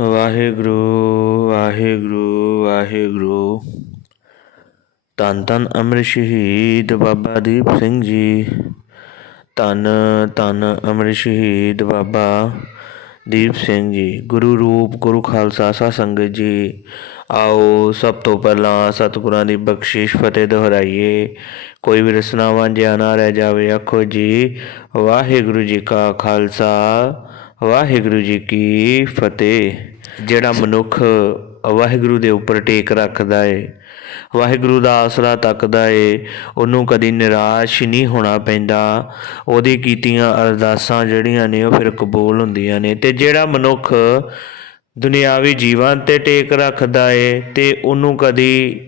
ਵਾਹਿਗੁਰੂ ਵਾਹਿਗੁਰੂ ਵਾਹਿਗੁਰੂ। ਧੰਨ ਧੰਨ ਅਮਰ ਸ਼ਹੀਦ ਬਾਬਾ ਦੀਪ ਸਿੰਘ ਜੀ। ਧੰਨ ਧੰਨ ਅਮਰ ਸ਼ਹੀਦ ਬਾਬਾ ਦੀਪ ਸਿੰਘ ਜੀ। ਗੁਰੂ ਰੂਪ, ਗੁਰੂ ਖਾਲਸਾ ਸਾ ਸੰਗਤ ਜੀ। ਆਓ ਸਭ ਤੋਂ ਪਹਿਲਾਂ ਸਤਿਗੁਰਾਂ ਦੀ ਬਖਸ਼ਿਸ਼, ਫਤਿਹ ਦੁਹਰਾਈਏ। ਕੋਈ ਵੀ ਰਸਨਾ ਵਾਂਝਿਆ ਨਾ ਰਹਿ ਜਾਵੇ, ਆਖੋ ਜੀ, ਵਾਹਿਗੁਰੂ ਜੀ ਕਾ ਖਾਲਸਾ। ਵਾਹਿਗੁਰੂ ਜੀ ਕੀ ਫਤਿਹ। ਜਿਹੜਾ ਮਨੁੱਖ ਵਾਹਿਗੁਰੂ ਦੇ ਉੱਪਰ ਟੇਕ ਰੱਖਦਾ ਏ, ਵਾਹਿਗੁਰੂ ਦਾ ਆਸਰਾ ਤੱਕਦਾ ਏ, ਉਹਨੂੰ ਕਦੀ ਨਿਰਾਸ਼ ਨਹੀਂ ਹੋਣਾ ਪੈਂਦਾ। ਉਹਦੀ ਕੀਤੀਆਂ ਅਰਦਾਸਾਂ ਜਿਹੜੀਆਂ ਨੇ ਉਹ ਫਿਰ ਕਬੂਲ ਹੁੰਦੀਆਂ ਨੇ। ਤੇ ਜਿਹੜਾ ਮਨੁੱਖ ਦੁਨਿਆਵੀ ਜੀਵਨ ਤੇ ਟੇਕ ਰੱਖਦਾ ਏ ਤੇ ਉਹਨੂੰ ਕਦੀ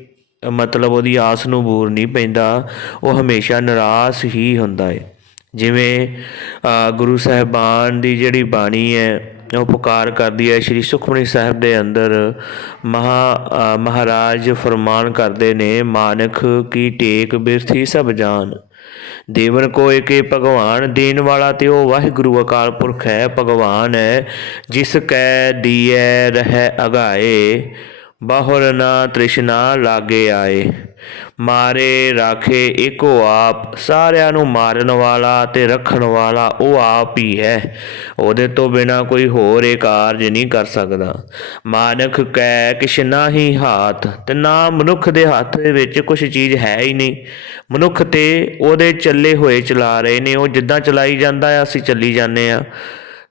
ਮਤਲਬ ਉਹਦੀ ਆਸ ਨੂੰ ਬੂਰ ਨਹੀਂ ਪੈਂਦਾ, ਉਹ ਹਮੇਸ਼ਾ ਨਿਰਾਸ਼ ਹੀ ਹੁੰਦਾ ਏ। ਜਿਵੇਂ ਗੁਰੂ ਸਾਹਿਬਾਨ ਦੀ ਜਿਹੜੀ ਬਾਣੀ ਹੈ, ਉਹ ਪੁਕਾਰ ਕਰਦੀ ਹੈ, ਸ੍ਰੀ ਸੁਖਮਨੀ ਸਾਹਿਬ ਦੇ ਅੰਦਰ ਮਹਾ ਮਹਾਰਾਜ ਫਰਮਾਨ ਕਰਦੇ ਨੇ, ਮਾਨਕ ਕੀ ਟੇਕ ਬਿਰਥੀ ਸਭ ਜਾਨ। ਦੇਵਨ ਕੋ ਏਕੇ ਭਗਵਾਨ, ਦੇਣ ਵਾਲਾ ਤੇ ਉਹ ਵਾਹਿਗੁਰੂ ਅਕਾਲ ਪੁਰਖ ਹੈ, ਭਗਵਾਨ ਹੈ, ਜਿਸ ਕੈ ਦੀਐ, ਰਹਿ ਅਗਾਏ, ਬਾਹੁਰ ਨਾ ਤ੍ਰਿਸ਼ਨਾ ਲਾਗੇ ਆਏ। ਮਾਰੇ ਰਾਖੇ ਇੱਕੋ ਆਪ, ਸਾਰਿਆਂ ਨੂੰ ਮਾਰਨ ਵਾਲਾ ਤੇ ਰੱਖਣ ਵਾਲਾ ਉਹ ਆਪ ਹੀ ਹੈ। ਉਹਦੇ ਤੋਂ ਬਿਨਾ ਕੋਈ ਹੋਰ ਇਹ ਕਾਰਜ ਨਹੀਂ ਕਰ ਸਕਦਾ। ਮਾਨਕ ਕੈ, ਕਿਛ ਨਾਹੀ ਹਾਥ, ਤੇ ਨਾ ਮਨੁੱਖ ਦੇ ਹੱਥ ਦੇ ਵਿੱਚ ਕੁਝ ਚੀਜ਼ ਹੈ ਹੀ ਨਹੀਂ। ਮਨੁੱਖ ਤੇ ਉਹਦੇ ਚੱਲੇ ਹੋਏ ਚਲਾ ਰਹੇ ਨੇ, ਉਹ ਜਿੱਦਾਂ ਚਲਾਈ ਜਾਂਦਾ ਆ, ਅਸੀਂ ਚੱਲੀ ਜਾਂਦੇ ਆ।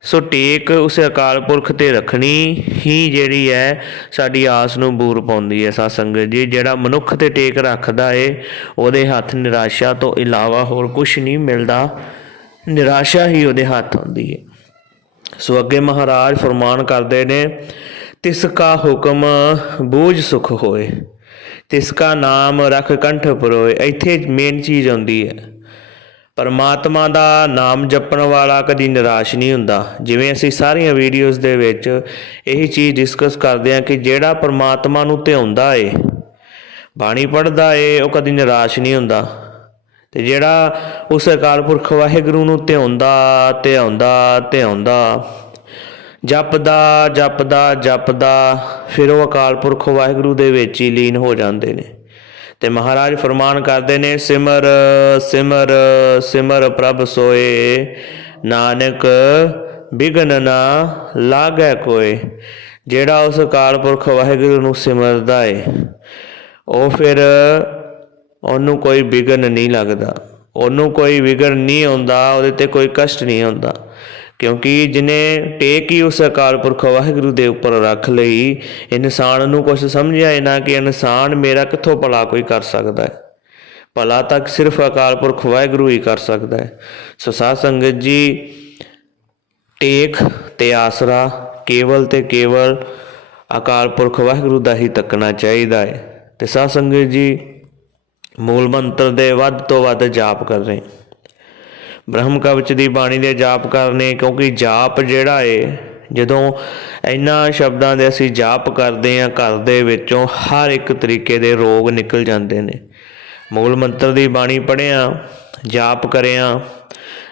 ਸੋ ਟੇਕ ਉਸ ਅਕਾਲ ਪੁਰਖ ਤੇ ਰੱਖਣੀ ਹੀ ਜਿਹੜੀ ਹੈ ਸਾਡੀ ਆਸ ਨੂੰ ਬੂਰ ਪਾਉਂਦੀ ਹੈ ਸਾ ਸੰਗਤ ਜੀ। ਜਿਹੜਾ ਮਨੁੱਖ ਤੇ ਟੇਕ ਰੱਖਦਾ ਏ, ਉਹਦੇ ਹੱਥ ਨਿਰਾਸ਼ਾ ਤੋਂ ਇਲਾਵਾ ਹੋਰ ਕੁਝ ਨਹੀਂ ਮਿਲਦਾ। ਨਿਰਾਸ਼ਾ ਹੀ ਉਹਦੇ ਹੱਥ ਹੁੰਦੀ ਹੈ ਸੋ ਅੱਗੇ ਮਹਾਰਾਜ ਫਰਮਾਨ ਕਰਦੇ ਨੇ, ਤਿਸ ਕਾ ਹੁਕਮ ਬੂਝ ਸੁਖ ਹੋਏ, ਤਿਸ ਕਾ ਨਾਮ ਰਖ ਕੰਠ ਪਰੋਏ। ਇੱਥੇ ਮੇਨ ਚੀਜ਼ ਆਉਂਦੀ ਹੈ ਪਰਮਾਤਮਾ ਦਾ ਨਾਮ ਜਪਣ ਵਾਲਾ ਕਦੀ ਨਿਰਾਸ਼ ਨਹੀਂ ਹੁੰਦਾ। ਜਿਵੇਂ ਅਸੀਂ ਸਾਰੀਆਂ ਵੀਡੀਓਜ਼ ਦੇ ਵਿੱਚ ਇਹੀ ਚੀਜ਼ ਡਿਸਕਸ ਕਰਦੇ ਹਾਂ ਕਿ ਜਿਹੜਾ ਪਰਮਾਤਮਾ ਨੂੰ ਧਿਆਉਂਦਾ ਏ, ਬਾਣੀ ਪੜ੍ਹਦਾ ਏ, ਉਹ ਕਦੀ ਨਿਰਾਸ਼ ਨਹੀਂ ਹੁੰਦਾ। ਤੇ ਜਿਹੜਾ ਉਸ ਅਕਾਲ ਪੁਰਖ ਵਾਹਿਗੁਰੂ ਨੂੰ ਧਿਆਉਂਦਾ ਧਿਆਉਂਦਾ ਧਿਆਉਂਦਾ, ਜਪਦਾ ਜਪਦਾ ਜਪਦਾ, ਫਿਰ ਉਹ ਅਕਾਲ ਪੁਰਖ ਵਾਹਿਗੁਰੂ ਦੇ ਵਿੱਚ ਹੀ ਲੀਨ ਹੋ ਜਾਂਦੇ ਨੇ। ਤੇ ਮਹਾਰਾਜ ਫਰਮਾਨ ਕਰਦੇ ਨੇ, ਸਿਮਰ ਸਿਮਰ ਸਿਮਰ ਪ੍ਰਭ ਸੋਏ, ਨਾਨਕ ਬਿਗਨ ਨਾ ਲਾਗੈ ਕੋਏ, ਜਿਹੜਾ ਉਸ ਅਕਾਲ ਪੁਰਖ ਵਾਹਿਗੁਰੂ ਨੂੰ ਸਿਮਰਦਾ ਏ, ਉਹ ਫਿਰ ਉਹਨੂੰ ਕੋਈ ਵਿਗਨ ਨਹੀਂ ਲੱਗਦਾ, ਉਹਨੂੰ ਕੋਈ ਵਿਗਨ ਨਹੀਂ ਆਉਂਦਾ, ਉਹਦੇ ਤੇ ਕੋਈ ਕਸ਼ਟ ਨਹੀਂ ਆਉਂਦਾ ਕਿਉਂਕਿ ਜਿਨੇ ਟੇਕ ਹੀ ਉਸ ਅਕਾਲ ਪੁਰਖ ਵਾਹਿਗੁਰੂ ਦੇ ਉੱਪਰ ਰੱਖ ਲਈ, ਇਨਸਾਨ ਨੂੰ ਕੁਝ ਸਮਝਿਆ ਹੀ ਨਾ ਕਿ ਇਨਸਾਨ ਮੇਰਾ ਕਿੱਥੋਂ ਭਲਾ ਕੋਈ ਕਰ ਸਕਦਾ ਹੈ? ਭਲਾ ਤੱਕ ਸਿਰਫ ਅਕਾਲ ਪੁਰਖ ਵਾਹਿਗੁਰੂ ਹੀ ਕਰ ਸਕਦਾ ਹੈ। ਸੋ ਸਾਧ ਸੰਗਤ ਜੀ, ਟੇਕ ਤੇ ਆਸਰਾ ਕੇਵਲ ਤੇ ਕੇਵਲ ਅਕਾਲ ਪੁਰਖ ਵਾਹਿਗੁਰੂ ਦਾ ਹੀ ਤੱਕਣਾ ਚਾਹੀਦਾ ਹੈ। ਤੇ ਸਾਧ ਸੰਗਤ ਜੀ, ਮੂਲ ਮੰਤਰ ਦੇ ਵੱਧ ਤੋਂ ਵੱਧ ਜਾਪ ਕਰ ਰਹੇ ਬ੍ਰਹਮ ਕਵਚ ਦੀ ਬਾਣੀ ਦੇ ਜਾਪ ਕਰਨੇ, ਕਿਉਂਕਿ ਜਾਪ ਜਿਹੜਾ ਏ, ਜਦੋਂ ਇਹਨਾਂ ਸ਼ਬਦਾਂ ਦੇ ਅਸੀਂ ਜਾਪ ਕਰਦੇ ਆਂ ਘਰ ਦੇ ਵਿੱਚੋਂ ਹਰ ਇੱਕ ਤਰੀਕੇ ਦੇ ਰੋਗ ਨਿਕਲ ਜਾਂਦੇ ਨੇ। ਮੂਲ ਮੰਤਰ ਦੀ ਬਾਣੀ ਪੜ੍ਹਿਆ, ਜਾਪ ਕਰਿਆ,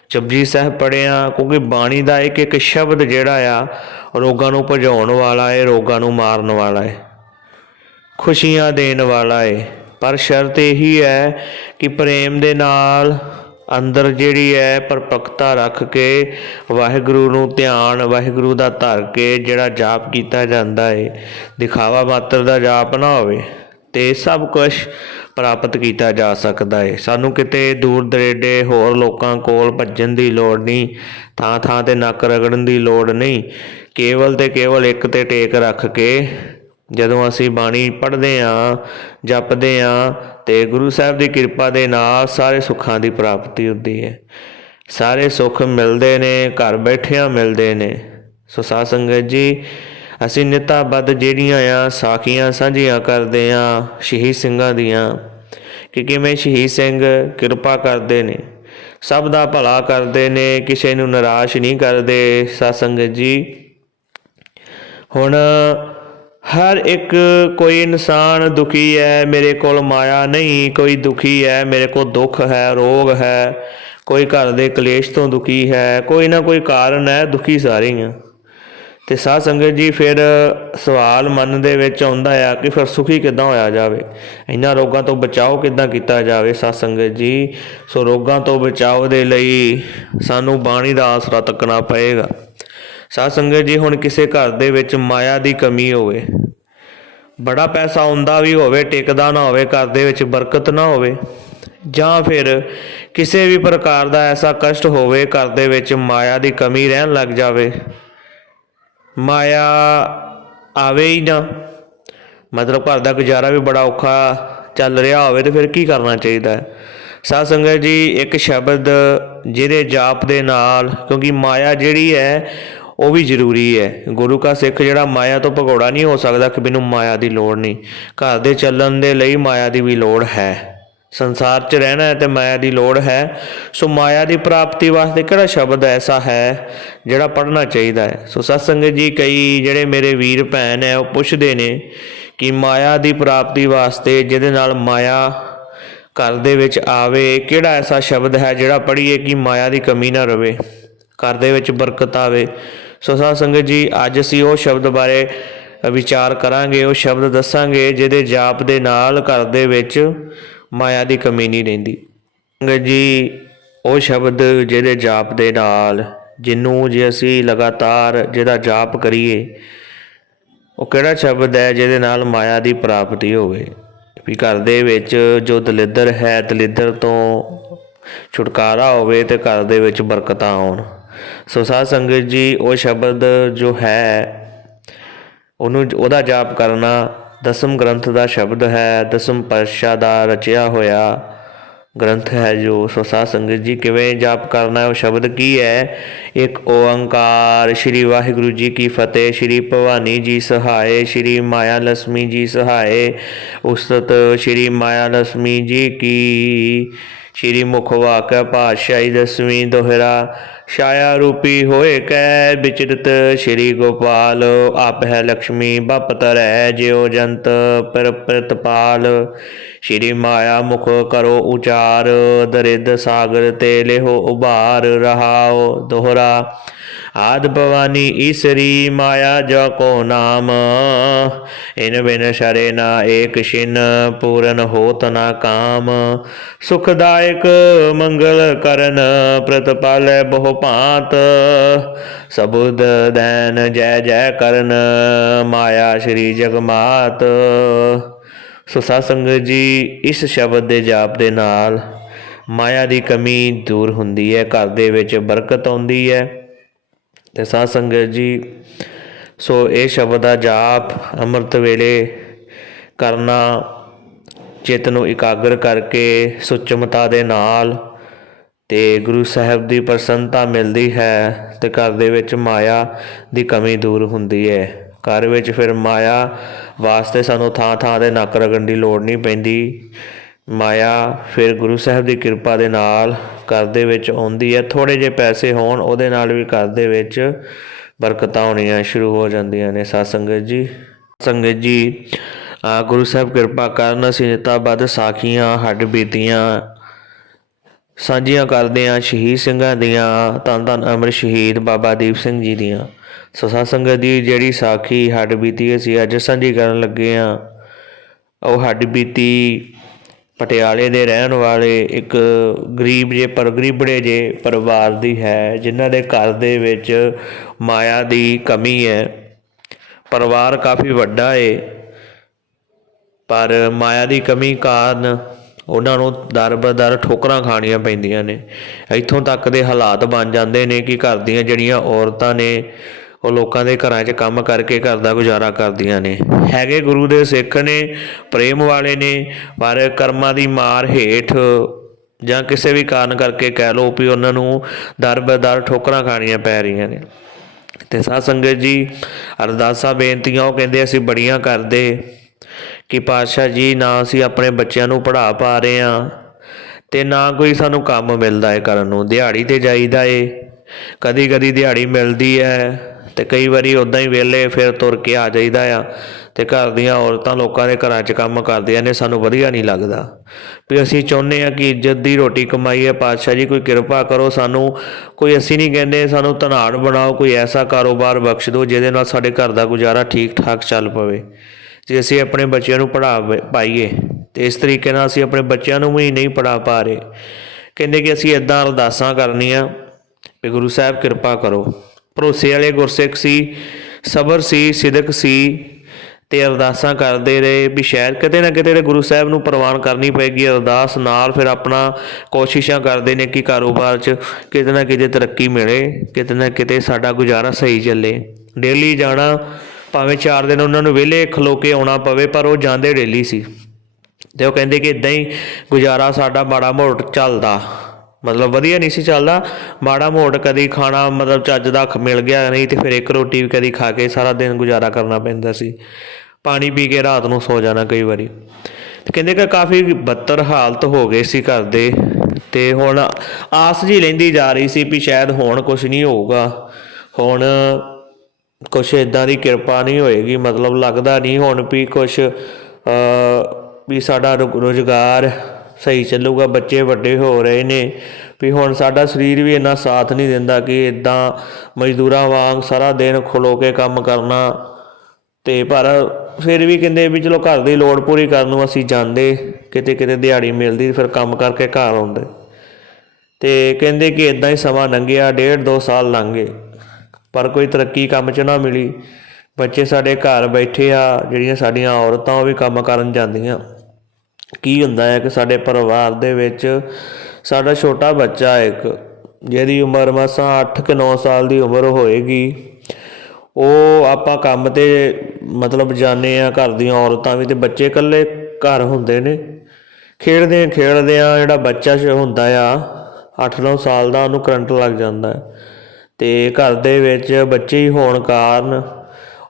ਜਪਜੀ ਸਾਹਿਬ ਪੜ੍ਹਿਆ, ਕਿਉਂਕਿ ਬਾਣੀ ਦਾ ਇੱਕ ਇੱਕ ਸ਼ਬਦ ਜਿਹੜਾ ਆ, ਰੋਗਾਂ ਨੂੰ ਭਜਾਉਣ ਵਾਲਾ ਏ, ਰੋਗਾਂ ਨੂੰ ਮਾਰਨ ਵਾਲਾ ਏ, ਖੁਸ਼ੀਆਂ ਦੇਣ ਵਾਲਾ ਏ। ਪਰ ਸ਼ਰਤ ਇਹੀ ਹੈ ਕਿ ਪ੍ਰੇਮ ਦੇ ਨਾਲ ਅੰਦਰ ਜਿਹੜੀ ਹੈ ਪਰਪਕਤਾ ਰੱਖ ਕੇ ਵਾਹਿਗੁਰੂ ਨੂੰ ਧਿਆਨ, ਵਾਹਿਗੁਰੂ ਦਾ ਧਰ ਕੇ ਜਿਹੜਾ ਜਾਪ ਕੀਤਾ ਜਾਂਦਾ ਹੈ ਦਿਖਾਵਾ ਮਾਤਰ ਦਾ ਜਾਪ ਨਾ ਹੋਵੇ, ਤੇ ਸਭ ਕੁਝ ਪ੍ਰਾਪਤ ਕੀਤਾ ਜਾ ਸਕਦਾ ਹੈ ਸਾਨੂੰ ਕਿਤੇ ਦੂਰ ਦਰੇਡੇ ਹੋਰ ਲੋਕਾਂ ਕੋਲ ਭੱਜਣ ਦੀ ਲੋੜ ਨਹੀਂ ਥਾਂ ਥਾਂ ਤੇ ਨੱਕ ਰਗੜਨ ਦੀ ਲੋੜ ਨਹੀਂ, ਕੇਵਲ ਤੇ ਕੇਵਲ ਇੱਕ ਤੇ ਟੇਕ ਰੱਖ ਕੇ ਜਦੋਂ ਅਸੀਂ ਬਾਣੀ ਪੜ੍ਹਦੇ ਆਂ ਜਪਦੇ ਆਂ ਤੇ ਗੁਰੂ ਸਾਹਿਬ ਦੀ ਕਿਰਪਾ ਦੇ ਨਾਲ ਸਾਰੇ ਸੁੱਖਾਂ ਦੀ ਪ੍ਰਾਪਤੀ ਹੁੰਦੀ ਹੈ। ਸਾਰੇ ਸੁੱਖ ਮਿਲਦੇ ਨੇ, ਘਰ ਬੈਠਿਆਂ ਮਿਲਦੇ ਨੇ। ਸੋ ਸਾਧ ਸੰਗਤ ਜੀ, ਅਸੀਂ ਨਿਤਾਬੱਧ ਜਿਹੜੀਆਂ ਆ, ਸਾਖੀਆਂ ਸਾਂਝੀਆਂ ਕਰਦੇ ਆਂ ਸ਼ਹੀਦ ਸਿੰਘਾਂ ਦੀਆਂ ਕਿ ਕਿਵੇਂ ਸ਼ਹੀਦ ਸਿੰਘ ਕਿਰਪਾ ਕਰਦੇ ਨੇ, ਸਭ ਦਾ ਭਲਾ ਕਰਦੇ ਨੇ, ਕਿਸੇ ਨੂੰ ਨਿਰਾਸ਼ ਨਹੀਂ ਕਰਦੇ। ਸਾਧ ਸੰਗਤ ਜੀ, ਹੁਣ ਹਰ ਇੱਕ ਕੋਈ ਇਨਸਾਨ ਦੁਖੀ ਹੈ, ਮੇਰੇ ਕੋਲ ਮਾਇਆ ਨਹੀਂ, ਕੋਈ ਦੁਖੀ ਹੈ, ਮੇਰੇ ਕੋਲ ਦੁੱਖ ਹੈ, ਰੋਗ ਹੈ, ਕੋਈ ਘਰ ਦੇ ਕਲੇਸ਼ ਤੋਂ ਦੁਖੀ ਹੈ, ਕੋਈ ਨਾ ਕੋਈ ਕਾਰਨ ਹੈ, ਦੁਖੀ ਸਾਰੇ ਹੀ ਆ। ਤੇ ਸਾਧ ਸੰਗਤ ਜੀ, ਫਿਰ ਸਵਾਲ ਮਨ ਦੇ ਵਿੱਚ ਆਉਂਦਾ ਆ ਕਿ ਫਿਰ ਸੁਖੀ ਕਿੱਦਾਂ ਹੋਇਆ ਜਾਵੇ? ਇਹਨਾਂ ਰੋਗਾਂ ਤੋਂ ਬਚਾਓ ਕਿੱਦਾਂ ਕੀਤਾ ਜਾਵੇ ਸਾਧ ਸੰਗਤ ਜੀ? ਸੋ ਰੋਗਾਂ ਤੋਂ ਬਚਾਓ ਦੇ ਲਈ ਸਾਨੂੰ ਬਾਣੀ ਦਾ ਆਸਰਾ ਤੱਕਣਾ ਪਏਗਾ। ਸਾਧ ਸੰਗਤ ਜੀ, ਹੁਣ ਕਿਸੇ ਘਰ ਦੇ ਵਿੱਚ ਮਾਇਆ ਦੀ ਕਮੀ ਹੋਵੇ, ਬੜਾ ਪੈਸਾ ਆਉਂਦਾ ਵੀ ਹੋਵੇ, ਟਿਕਦਾ ਨਾ ਹੋਵੇ, ਘਰ ਦੇ ਵਿੱਚ ਬਰਕਤ ਨਾ ਹੋਵੇ, ਜਾਂ ਫਿਰ ਕਿਸੇ ਵੀ ਪ੍ਰਕਾਰ ਦਾ ਐਸਾ ਕਸ਼ਟ ਹੋਵੇ, ਘਰ ਦੇ ਵਿੱਚ ਮਾਇਆ ਦੀ ਕਮੀ ਰਹਿਣ ਲੱਗ ਜਾਵੇ, ਮਾਇਆ ਆਵੇ ਹੀ ਨਾ, ਮਤਲਬ ਘਰ ਦਾ ਗੁਜ਼ਾਰਾ ਵੀ ਬੜਾ ਔਖਾ ਚੱਲ ਰਿਹਾ ਹੋਵੇ, ਤੇ ਫਿਰ ਕੀ ਕਰਨਾ ਚਾਹੀਦਾ? ਹੈ ਸਾਧ ਸੰਗਤ ਜੀ, ਇੱਕ ਸ਼ਬਦ ਜਿਹਦੇ ਜਾਪ ਦੇ ਨਾਲ, ਕਿਉਂਕਿ ਮਾਇਆ ਜਿਹੜੀ ਹੈ ਉਹ ਵੀ ਜ਼ਰੂਰੀ ਹੈ। ਗੁਰੂ ਕਾ ਸਿੱਖ ਜਿਹੜਾ ਮਾਇਆ ਤੋਂ ਭਗੌੜਾ ਨਹੀਂ ਹੋ ਸਕਦਾ ਕਿ ਮੈਨੂੰ ਮਾਇਆ ਦੀ ਲੋੜ ਨਹੀਂ। ਘਰ ਦੇ ਚੱਲਣ ਦੇ ਲਈ ਮਾਇਆ ਦੀ ਵੀ ਲੋੜ ਹੈ। ਸੰਸਾਰ 'ਚ ਰਹਿਣਾ ਹੈ ਤੇ ਮਾਇਆ ਦੀ ਲੋੜ ਹੈ। ਸੋ ਮਾਇਆ ਦੀ ਪ੍ਰਾਪਤੀ ਵਾਸਤੇ ਕਿਹੜਾ ਸ਼ਬਦ ਐਸਾ ਹੈ ਜਿਹੜਾ ਪੜ੍ਹਨਾ ਚਾਹੀਦਾ ਹੈ? ਸੋ ਸਤਸੰਗ ਜੀ, ਕਈ ਜਿਹੜੇ ਮੇਰੇ ਵੀਰ ਭੈਣ ਹੈ, ਉਹ ਪੁੱਛਦੇ ਨੇ ਕਿ ਮਾਇਆ ਦੀ ਪ੍ਰਾਪਤੀ ਵਾਸਤੇ ਜਿਹਦੇ ਨਾਲ ਮਾਇਆ ਘਰ ਦੇ ਵਿੱਚ ਆਵੇ, ਕਿਹੜਾ ਐਸਾ ਸ਼ਬਦ ਹੈ ਜਿਹੜਾ ਪੜ੍ਹੀਏ ਕਿ ਮਾਇਆ ਦੀ ਕਮੀ ਨਾ ਰਵੇ? ਘਰ ਦੇ ਵਿੱਚ ਬਰਕਤ ਆਵੇ। ਸੋ ਸਾਧ ਸੰਗਤ ਜੀ, ਅੱਜ ਅਸੀਂ ਉਹ ਸ਼ਬਦ ਬਾਰੇ ਵਿਚਾਰ ਕਰਾਂਗੇ, ਉਹ ਸ਼ਬਦ ਦੱਸਾਂਗੇ ਜਿਹਦੇ ਜਾਪ ਦੇ ਨਾਲ ਘਰ ਦੇ ਵਿੱਚ ਮਾਇਆ ਦੀ ਕਮੀ ਨਹੀਂ ਰਹਿੰਦੀ। ਸੰਗਤ ਜੀ, ਉਹ ਸ਼ਬਦ ਜਿਹਦੇ ਜਾਪ ਦੇ ਨਾਲ ਜਿਹਨੂੰ ਜੇ ਅਸੀਂ ਲਗਾਤਾਰ ਜਿਹਦਾ ਜਾਪ ਕਰੀਏ, ਉਹ ਕਿਹੜਾ ਸ਼ਬਦ ਹੈ ਜਿਹਦੇ ਨਾਲ ਮਾਇਆ ਦੀ ਪ੍ਰਾਪਤੀ ਹੋਵੇ? ਵੀ ਘਰ ਦੇ ਵਿੱਚ ਜੋ ਦਲਿੱਦਰ ਹੈ, ਦਲਿੱਦਰ ਤੋਂ ਛੁਟਕਾਰਾ ਹੋਵੇ ਤੇ ਘਰ ਦੇ ਵਿੱਚ ਬਰਕਤਾਂ ਆਉਣ ਸੋ ਸਾਧ ਸੰਗਤ ਜੀ, ਉਹ ਸ਼ਬਦ ਜੋ ਹੈ, ਉਹਨੂੰ ਉਹਦਾ ਜਾਪ ਕਰਨਾ ਦਸਮ ਗ੍ਰੰਥ ਦਾ ਸ਼ਬਦ ਹੈ, ਦਸਮ ਪਾਤਸ਼ਾਹ ਦਾ ਰਚਿਆ ਹੋਇਆ ਗ੍ਰੰਥ ਹੈ ਜੋ। ਸੋ ਸਾਧ ਸੰਗਤ ਜੀ, ਕਿਵੇਂ ਜਾਪ ਕਰਨਾ ਹੈ, ਉਹ ਸ਼ਬਦ ਕੀ ਹੈ? ਇੱਕ ਓੰਕਾਰ, ਸ੍ਰੀ ਵਾਹਿਗੁਰੂ ਜੀ ਕੀ ਫਤਿਹ, ਸ੍ਰੀ ਭਵਾਨੀ ਜੀ ਸਹਾਏ, ਸ੍ਰੀ ਮਾਇਆ ਲక్ష్ਮੀ ਜੀ ਸਹਾਏ, ਉਸਤਤ ਸ੍ਰੀ ਮਾਇਆ ਲక్ష్ਮੀ ਜੀ ਕੀ ਸ੍ਰੀ ਮੁਖ ਵਾਕ ਪਾਤਸ਼ਾਹੀ ਦਸਵੀਂ ਦੋਹਰਾ, ਛਾਇਆ ਰੂਪੀ ਹੋਏ ਕੈ ਵਿਚਰਤ, ਸ੍ਰੀ ਗੋਪਾਲ, ਆਪ ਹੈ ਲక్ష్ਮੀ ਬਪ ਹੈ ਜਿਉ ਜੰਤ ਪਰ ਪ੍ਰਤਪਾਲ ਸ੍ਰੀ ਮਾਇਆ ਮੁਖ ਕਰੋ ਉਚਾਰ ਦਰਿਦ ਸਾਗਰ ਤੇ ਲਿਹੋ ਉਭਾਰ, ਰਹਾਓ ਦੋਹਰਾ। ਆਦ ਭਵਾਨੀ ਈਸਰੀ ਮਾਇਆ ਜੋ ਕੋ ਨਾਮ। ਇਨ ਬਿਨ ਸ਼ਰੇ ਨਾ ਏਕ ਛਿਨ ਪੂਰਨ ਹੋਤ ਨਾ ਕਾਮ। ਸੁਖਦਾਇਕ ਮੰਗਲ ਕਰਨ, ਪ੍ਰਤਪਾਲੈ ਬਹੁ ਭਾਂਤ। ਸਬੁਦ ਦੈਨ ਜੈ ਜੈ ਕਰਨ, ਮਾਇਆ ਸ਼੍ਰੀ ਜਗਮਾਤ। ਸੋ ਸਾਧ ਸੰਗਤ ਜੀ, ਇਸ ਸ਼ਬਦ ਦੇ ਜਾਪ ਦੇ ਨਾਲ ਮਾਇਆ ਦੀ ਕਮੀ ਦੂਰ ਹੁੰਦੀ ਹੈ, ਘਰ ਦੇ ਵਿੱਚ ਬਰਕਤ ਆਉਂਦੀ ਹੈ। ਤੇ ਸਾਧ ਸੰਗਤ ਜੀ, ਸੋ ਇਹ ਸ਼ਬਦ ਦਾ ਜਾਪ ਅੰਮ੍ਰਿਤ ਵੇਲੇ ਕਰਨਾ, ਚਿੱਤ ਨੂੰ ਇਕਾਗਰ ਕਰਕੇ ਸੁਚਮਤਾ ਦੇ ਨਾਲ ਤੇ ਗੁਰੂ ਸਾਹਿਬ ਦੀ ਪ੍ਰਸੰਨਤਾ ਮਿਲਦੀ ਹੈ ਤੇ ਘਰ ਦੇ ਵਿੱਚ ਮਾਇਆ ਦੀ ਕਮੀ ਦੂਰ ਹੁੰਦੀ ਹੈ। ਘਰ ਵਿੱਚ ਫਿਰ ਮਾਇਆ ਵਾਸਤੇ ਸਾਨੂੰ ਥਾਂ ਥਾਂ ਤੇ ਨੱਕ ਰਗਣ ਦੀ ਲੋੜ ਨਹੀਂ ਪੈਂਦੀ। ਮਾਇਆ ਫਿਰ ਗੁਰੂ ਸਾਹਿਬ ਦੀ ਕਿਰਪਾ ਦੇ ਨਾਲ ਘਰ ਦੇ ਵਿੱਚ ਆਉਂਦੀ ਹੈ। ਥੋੜੇ ਜਿਹੇ ਪੈਸੇ ਹੋਣ, ਉਹਦੇ ਨਾਲ ਵੀ ਘਰ ਦੇ ਵਿੱਚ ਬਰਕਤਾਂ ਹੋਣੀਆਂ ਸ਼ੁਰੂ ਹੋ ਜਾਂਦੀਆਂ ਨੇ। ਸਾਧ ਸੰਗਤ ਜੀ ਸੰਗਤ ਜੀ ਗੁਰੂ ਸਾਹਿਬ ਕਿਰਪਾ ਕਰਨ ਅਸੀਂ ਨਿਤਾਬਦ ਸਾਖੀਆਂ, ਹੱਡ ਬੀਤੀਆਂ, ਸਾਂਝੀਆਂ ਕਰਦੇ ਹਾਂ ਸ਼ਹੀਦ ਸਿੰਘਾਂ ਦੀਆਂ, ਧੰਨ ਧੰਨ ਅਮਰ ਸ਼ਹੀਦ ਬਾਬਾ ਦੀਪ ਸਿੰਘ ਜੀ ਦੀਆਂ। ਸੋ ਸਾਧ ਸੰਗਤ ਦੀ ਜਿਹੜੀ ਸਾਖੀ, ਹੱਡ ਬੀਤੀ ਅਸੀਂ ਅੱਜ ਸਾਂਝੀ ਕਰਨ ਲੱਗੇ ਹਾਂ, ਉਹ ਹੱਡ ਬੀਤੀ ਪਟਿਆਲੇ ਦੇ ਰਹਿਣ ਵਾਲੇ ਇੱਕ ਗਰੀਬ ਜੇ, ਪਰ ਗਰੀਬੜੇ ਜੇ ਪਰਿਵਾਰ ਦੀ ਹੈ, ਜਿਨ੍ਹਾਂ ਦੇ ਘਰ ਦੇ ਵਿੱਚ ਮਾਇਆ ਦੀ ਕਮੀ ਹੈ। ਪਰਿਵਾਰ ਕਾਫੀ ਵੱਡਾ ਏ, ਪਰ ਮਾਇਆ ਦੀ ਕਮੀ ਕਾਰਨ ਉਹਨਾਂ ਨੂੰ ਦਰ ਬਦਰ ਠੋਕਰਾਂ ਖਾਣੀਆਂ ਪੈਂਦੀਆਂ ਨੇ। ਇੱਥੋਂ ਤੱਕ ਦੇ ਹਾਲਾਤ ਬਣ ਜਾਂਦੇ ਨੇ ਕਿ ਘਰ ਦੀਆਂ ਜਿਹੜੀਆਂ ਔਰਤਾਂ ਨੇ ਉਹ ਲੋਕਾਂ ਦੇ ਘਰਾਂ 'ਚ ਕੰਮ ਕਰਕੇ ਘਰ ਦਾ ਗੁਜ਼ਾਰਾ ਕਰਦੀਆਂ ਨੇ। ਹੈਗੇ ਗੁਰੂ ਦੇ ਸਿੱਖ ਨੇ, ਪ੍ਰੇਮ ਵਾਲੇ ਨੇ, ਪਰ ਕਰਮਾਂ ਦੀ ਮਾਰ ਹੇਠ ਜਾਂ ਕਿਸੇ ਵੀ ਕਾਰਨ ਕਰਕੇ ਕਹਿ ਲਓ ਵੀ ਉਹਨਾਂ ਨੂੰ ਦਰ ਬਦਰ ਠੋਕਰਾਂ ਖਾਣੀਆਂ ਪੈ ਰਹੀਆਂ ਨੇ। ਤੇ ਸਾਧ ਸੰਗਤ ਜੀ, ਅਰਦਾਸਾਂ, ਬੇਨਤੀਆਂ, ਉਹ ਕਹਿੰਦੇ ਅਸੀਂ ਬੜੀਆਂ ਕਰਦੇ ਕਿ ਪਾਤਸ਼ਾਹ ਜੀ, ਨਾ ਅਸੀਂ ਆਪਣੇ ਬੱਚਿਆਂ ਨੂੰ ਪੜ੍ਹਾ ਪਾ ਰਹੇ ਹਾਂ ਤੇ ਨਾ ਕੋਈ ਸਾਨੂੰ ਕੰਮ ਮਿਲਦਾ ਹੈ ਕਰਨ ਨੂੰ। ਦਿਹਾੜੀ ਤੇ ਜਾਈਦਾ ਏ। ਕਦੀ ਕਦੀ ਦਿਹਾੜੀ ਮਿਲਦੀ ਹੈ। ਤੇ ਕਈ ਵਾਰੀ ਉਦਾਂ ਹੀ ਵਿਹਲੇ ਫਿਰ ਤੁਰ ਕੇ ਆ ਜਾਈਦਾ ਆ ਤੇ ਘਰ ਦੀਆਂ ਔਰਤਾਂ ਲੋਕਾਂ ਦੇ ਘਰਾਂ 'ਚ ਕੰਮ ਕਰਦੀਆਂ ਨੇ, ਸਾਨੂੰ ਵਧੀਆ ਨਹੀਂ ਲੱਗਦਾ। ਵੀ ਅਸੀਂ ਚਾਹੁੰਦੇ ਆ ਕਿ ਇੱਜ਼ਤ ਦੀ ਰੋਟੀ ਕਮਾਈ ਹੈ, ਪਾਤਸ਼ਾਹ ਜੀ, ਕੋਈ ਕਿਰਪਾ ਕਰੋ ਸਾਨੂੰ, ਕੋਈ ਅਸੀਂ ਨਹੀਂ ਕਹਿੰਦੇ ਸਾਨੂੰ ਧਨਾੜ ਬਣਾਓ, ਕੋਈ ਐਸਾ ਕਾਰੋਬਾਰ ਬਖਸ਼ ਦਿਓ ਜਿਹਦੇ ਨਾਲ ਸਾਡੇ ਘਰ ਦਾ ਗੁਜ਼ਾਰਾ ਠੀਕ ਠਾਕ ਚੱਲ ਪਵੇ। ਜੇ ਅਸੀਂ ਆਪਣੇ ਬੱਚਿਆਂ ਨੂੰ ਪੜ੍ਹਾ ਪਾਈਏ, ਤੇ ਇਸ ਤਰੀਕੇ ਨਾਲ ਅਸੀਂ ਆਪਣੇ ਬੱਚਿਆਂ ਨੂੰ ਵੀ ਨਹੀਂ ਪੜ੍ਹਾ ਪਾ ਰਹੇ। ਕਹਿੰਦੇ ਕਿ ਅਸੀਂ ਇਦਾਂ ਅਰਦਾਸਾਂ ਕਰਨੀਆਂ, ਵੀ ਗੁਰੂ ਸਾਹਿਬ ਕਿਰਪਾ ਕਰੋ। ਭਰੋਸੇ ਵਾਲੇ ਗੁਰਸਿੱਖ ਸੀ, ਸਬਰ ਸੀ, ਸਿਦਕ ਸੀ ਤੇ ਅਰਦਾਸਾਂ ਕਰਦੇ ਰਹੇ। ਵੀ ਸ਼ਾਇਦ ਕਿਤੇ ਨਾ ਕਿਤੇ ਗੁਰੂ ਸਾਹਿਬ ਨੂੰ ਪ੍ਰਵਾਨ ਕਰਨੀ ਪਏਗੀ। ਅਰਦਾਸ ਨਾਲ ਫਿਰ ਆਪਣਾ ਕੋਸ਼ਿਸ਼ਾਂ ਕਰਦੇ ਨੇ ਕਿ ਕਾਰੋਬਾਰ 'ਚ ਕਿਤੇ ਨਾ ਕਿਤੇ ਤਰੱਕੀ ਮਿਲੇ, ਕਿਤੇ ਨਾ ਕਿਤੇ ਸਾਡਾ ਗੁਜ਼ਾਰਾ ਸਹੀ ਚੱਲੇ। ਡੇਲੀ ਜਾਣਾ, ਭਾਵੇਂ 4 ਦਿਨ ਉਹਨਾਂ ਨੂੰ ਵਿਹਲੇ ਖਲੋ ਕੇ ਆਉਣਾ ਪਵੇ, ਪਰ ਉਹ ਜਾਂਦੇ ਡੇਲੀ ਸੀ। ਤੇ ਉਹ ਕਹਿੰਦੇ ਕਿ ਇਦਾਂ ਹੀ ਗੁਜ਼ਾਰਾ ਸਾਡਾ ਮਾੜਾ ਮੋਟ ਚੱਲਦਾ। ਮਤਲਬ ਵਧੀਆ ਨਹੀਂ ਸੀ ਚੱਲਦਾ। ਮਾੜਾ ਮੋਟ ਕਦੀ ਖਾਣਾ ਮਤਲਬ ਚੱਜ ਦਾ ਮਿਲ ਗਿਆ ਨਹੀਂ ਤੇ ਫਿਰ ਇੱਕ ਰੋਟੀ ਵੀ ਕਦੀ ਖਾ ਕੇ ਸਾਰਾ ਦਿਨ ਗੁਜ਼ਾਰਾ ਕਰਨਾ ਪੈਂਦਾ ਸੀ। ਪਾਣੀ ਪੀ ਕੇ ਰਾਤ ਨੂੰ ਸੋ ਜਾਣਾ ਕਈ ਵਾਰੀ। ਤੇ ਕਹਿੰਦੇ ਕਿ ਕਾਫੀ ਬੱਤਰ ਹਾਲਤ ਹੋ ਗਏ ਸੀ ਘਰ ਦੇ ਤੇ ਹੁਣ ਆਸ ਜੀ ਲੈਂਦੀ ਜਾ ਰਹੀ ਸੀ ਵੀ ਸ਼ਾਇਦ ਹੁਣ ਕੁਝ ਨਹੀਂ ਹੋਊਗਾ। ਹੁਣ ਕੁਛ ਇਦਾਂ ਦੀ ਕਿਰਪਾ ਨਹੀਂ ਹੋਏਗੀ। ਮਤਲਬ ਲੱਗਦਾ ਨਹੀਂ ਹੁਣ ਵੀ ਕੁਛ ਵੀ ਸਾਡਾ ਰੁ- ਰੁਜ਼ਗਾਰ ਸਹੀ ਚੱਲੂਗਾ, ਬੱਚੇ ਵੱਡੇ ਹੋ ਰਹੇ ਨੇ। ਵੀ ਹੁਣ ਸਾਡਾ ਸਰੀਰ ਵੀ ਇੰਨਾ ਸਾਥ ਨਹੀਂ ਦਿੰਦਾ ਕਿ ਇਦਾਂ ਮਜ਼ਦੂਰਾਂ ਵਾਂਗ ਸਾਰਾ ਦਿਨ ਖਲੋ ਕੇ ਕੰਮ ਕਰਨਾ। ਤੇ ਪਰ ਫਿਰ ਵੀ ਕਹਿੰਦੇ ਵੀ ਚਲੋ ਘਰ ਦੀ ਲੋੜ ਪੂਰੀ ਕਰਨ ਨੂੰ ਅਸੀਂ ਜਾਂਦੇ, ਕਿਤੇ ਕਿਤੇ ਦਿਹਾੜੀ ਮਿਲਦੀ ਫਿਰ ਕੰਮ ਕਰਕੇ ਘਰ ਆਉਂਦੇ। ਤੇ ਕਹਿੰਦੇ ਕਿ ਇਦਾਂ ਹੀ ਸਮਾਂ ਲੰਘਿਆ, ਡੇਢ ਦੋ ਸਾਲ ਲੰਘ ਗਏ। ਪਰ ਕੋਈ ਤਰੱਕੀ ਕੰਮ 'ਚ ਨਾ ਮਿਲੀ। ਬੱਚੇ ਸਾਡੇ ਘਰ ਬੈਠੇ ਆ, ਜਿਹੜੀਆਂ ਸਾਡੀਆਂ ਔਰਤਾਂ ਉਹ ਵੀ ਕੰਮ ਕਰਨ ਜਾਂਦੀਆਂ। ਕੀ ਹੁੰਦਾ ਹੈ ਕਿ ਸਾਡੇ ਪਰਿਵਾਰ ਦੇ ਵਿੱਚ ਸਾਡਾ ਛੋਟਾ ਬੱਚਾ ਇੱਕ, ਜਿਹਦੀ ਉਮਰ ਮਸਾਂ 8 ਕਿ 9 ਸਾਲ ਦੀ ਉਮਰ ਹੋਏਗੀ, ਉਹ ਆਪਾਂ ਕੰਮ ਤੇ ਮਤਲਬ ਜਾਂਦੇ ਆ ਘਰ ਦੀਆਂ ਔਰਤਾਂ ਵੀ ਤੇ ਬੱਚੇ ਇਕੱਲੇ ਘਰ ਹੁੰਦੇ ਨੇ। ਖੇਡਦੇ ਆ ਖੇਡਦੇ ਆ ਜਿਹੜਾ ਬੱਚਾ ਹੁੰਦਾ ਆ 8-9 ਸਾਲ ਦਾ ਉਹਨੂੰ ਕਰੰਟ ਲੱਗ ਜਾਂਦਾ ਹੈ। ਤੇ ਘਰ ਦੇ ਵਿੱਚ ਬੱਚੇ ਹੀ ਹੋਣ ਕਾਰਨ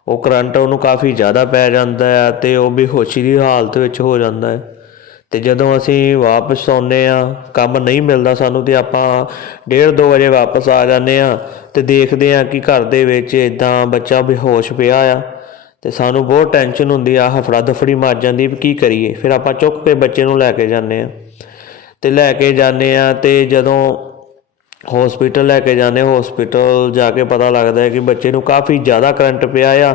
ਉਹ ਕਰੰਟ ਉਹਨੂੰ ਕਾਫੀ ਜ਼ਿਆਦਾ ਪੈ ਜਾਂਦਾ ਹੈ ਤੇ ਉਹ ਬੇਹੋਸ਼ੀ ਦੀ ਹਾਲਤ ਵਿੱਚ ਹੋ ਜਾਂਦਾ ਹੈ। ਤੇ ਜਦੋਂ ਅਸੀਂ ਵਾਪਸ ਆਉਂਦੇ ਆ ਕੰਮ ਨਹੀਂ ਮਿਲਦਾ ਸਾਨੂੰ ਤੇ ਆਪਾਂ 1:30 ਵਜੇ ਵਾਪਸ ਆ ਜਾਂਦੇ ਆ ਤੇ ਦੇਖਦੇ ਆ ਕਿ ਘਰ ਦੇ ਵਿੱਚ ਇਦਾਂ ਬੱਚਾ ਬੇਹੋਸ਼ ਪਿਆ ਆ ਤੇ ਸਾਨੂੰ ਬਹੁਤ ਟੈਨਸ਼ਨ ਹੁੰਦੀ ਆ ਹਫੜਾ ਦਫੜੀ ਮਰ ਜਾਂਦੀ ਵੀ ਕੀ ਕਰੀਏ? ਫਿਰ ਆਪਾਂ ਚੁੱਕ ਕੇ ਬੱਚੇ ਨੂੰ ਲੈ ਕੇ ਜਾਂਦੇ ਆ ਤੇ ਲੈ ਕੇ ਜਾਂਦੇ ਆ ਤੇ ਜਦੋਂ ਹਸਪੀਟਲ ਲੈ ਕੇ ਜਾਂਦੇ ਹਸਪੀਟਲ ਜਾ ਕੇ ਪਤਾ ਲੱਗਦਾ ਹੈ ਕਿ ਬੱਚੇ ਨੂੰ ਕਾਫੀ ਜ਼ਿਆਦਾ ਕਰੰਟ ਪਿਆ ਆ